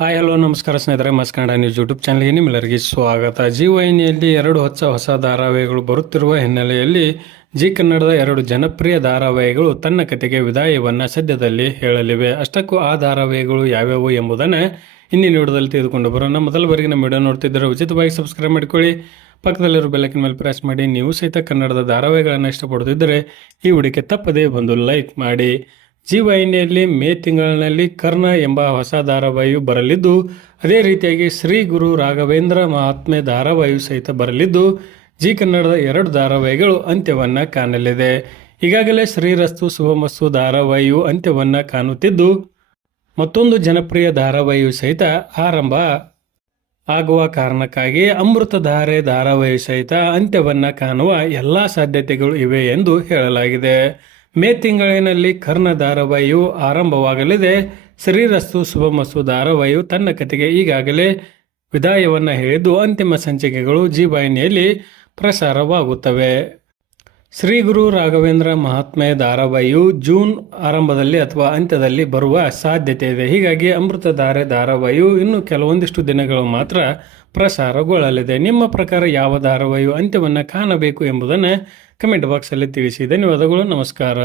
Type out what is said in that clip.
Hi, hello, ನಮಸ್ಕಾರ ಸ್ನೇಹಿತರೆ, ಮಸ್ ಕನ್ನಡ ನ್ಯೂಸ್ ಯೂಟ್ಯೂಬ್ ಚಾನಲ್ಗೆ ನಿಮ್ಮೆಲ್ಲರಿಗೆ ಸ್ವಾಗತ. ಜಿ ವಾಹಿನಿಯಲ್ಲಿ ಎರಡು ಹೊಸ ಹೊಸ ಧಾರಾವಾಹಿಗಳು ಬರುತ್ತಿರುವ ಹಿನ್ನೆಲೆಯಲ್ಲಿ ಜಿ ಕನ್ನಡದ ಎರಡು ಜನಪ್ರಿಯ ಧಾರಾವಾಹಿಗಳು ತನ್ನ ಕತೆಗೆ ವಿದಾಯವನ್ನು ಸದ್ಯದಲ್ಲಿ ಹೇಳಲಿವೆ. ಅಷ್ಟಕ್ಕೂ ಆ ಧಾರಾವಾಹಿಗಳು ಯಾವ್ಯಾವು ಎಂಬುದನ್ನು ಇನ್ನಿನ ವಿಡಿಯೋದಲ್ಲಿ ತೆಗೆದುಕೊಂಡು ಬರೋಣ. ಮೊದಲ ಬಾರಿಗೆ ನಮ್ಮ ವಿಡಿಯೋ ನೋಡ್ತಿದ್ದರೆ ಉಚಿತವಾಗಿ ಸಬ್ಸ್ಕ್ರೈಬ್ ಮಾಡಿಕೊಳ್ಳಿ. ಪಕ್ಕದಲ್ಲಿರೋ ಬೆಲಕಿನ ಮೇಲೆ ಪ್ರೆಸ್ ಮಾಡಿ. ನೀವು ಸಹಿತ ಕನ್ನಡದ ಧಾರಾವಾಹಿಗಳನ್ನು ಇಷ್ಟಪಡುತ್ತಿದ್ದರೆ ಈ ವಿಡಿಯೋಕ್ಕೆ ತಪ್ಪದೇ ಬಂದು ಲೈಕ್ ಮಾಡಿ. ಜಿ ವಾಹಿನಿಯಲ್ಲಿ ಮೇ ತಿಂಗಳಿನಲ್ಲಿ ಕರ್ಣ ಎಂಬ ಹೊಸ ಧಾರಾವಾಹಿಯು ಬರಲಿದ್ದು, ಅದೇ ರೀತಿಯಾಗಿ ಶ್ರೀ ಗುರು ರಾಘವೇಂದ್ರ ಮಹಾತ್ಮೆ ಧಾರಾವಾಹಿಯು ಸಹಿತ ಬರಲಿದ್ದು, ಜಿ ಕನ್ನಡದ ಎರಡು ಧಾರಾವಾಹಿಗಳು ಅಂತ್ಯವನ್ನು ಕಾಣಲಿದೆ. ಈಗಾಗಲೇ ಶ್ರೀರಸ್ತು ಶುಭಮಸ್ತು ಧಾರಾವಾಹಿಯು ಅಂತ್ಯವನ್ನು ಕಾಣುತ್ತಿದ್ದು, ಮತ್ತೊಂದು ಜನಪ್ರಿಯ ಧಾರಾವಾಹಿಯು ಸಹಿತ ಆರಂಭ ಆಗುವ ಕಾರಣಕ್ಕಾಗಿ ಅಮೃತಧಾರೆ ಧಾರಾವಾಹಿ ಸಹಿತ ಅಂತ್ಯವನ್ನು ಕಾಣುವ ಎಲ್ಲ ಸಾಧ್ಯತೆಗಳು ಇವೆ ಎಂದು ಹೇಳಲಾಗಿದೆ. ಮೇ ತಿಂಗಳಿನಲ್ಲಿ ಕರ್ಣ ಧಾರಾವಾಹಿಯು ಆರಂಭವಾಗಲಿದೆ. ಶ್ರೀರಸ್ತು ಶುಭಮಸ್ತು ಧಾರಾವಾಹಿಯು ತನ್ನ ಕತೆಗೆ ಈಗಾಗಲೇ ವಿದಾಯವನ್ನು ಹೇಳಿದ್ದು, ಅಂತಿಮ ಸಂಚಿಕೆಗಳು ಜಿ ವಾಹಿನಿಯಲ್ಲಿ ಪ್ರಸಾರವಾಗುತ್ತವೆ. ಶ್ರೀ ಗುರು ರಾಘವೇಂದ್ರ ಮಹಾತ್ಮೆ ಧಾರಾವಾಹಿಯು ಜೂನ್ ಆರಂಭದಲ್ಲಿ ಅಥವಾ ಅಂತ್ಯದಲ್ಲಿ ಬರುವ ಸಾಧ್ಯತೆ ಇದೆ. ಹೀಗಾಗಿ ಅಮೃತಧಾರೆ ಧಾರಾವಾಹಿಯು ಇನ್ನೂ ಕೆಲವೊಂದಿಷ್ಟು ದಿನಗಳು ಮಾತ್ರ ಪ್ರಸಾರಗೊಳ್ಳಲಿದೆ. ನಿಮ್ಮ ಪ್ರಕಾರ ಯಾವ ಧಾರಾವಾಹಿಯು ಅಂತ್ಯವನ್ನು ಕಾಣಬೇಕು ಎಂಬುದನ್ನು ಕಮೆಂಟ್ ಬಾಕ್ಸಲ್ಲಿ ತಿಳಿಸಿ. ಧನ್ಯವಾದಗಳು, ನಮಸ್ಕಾರ.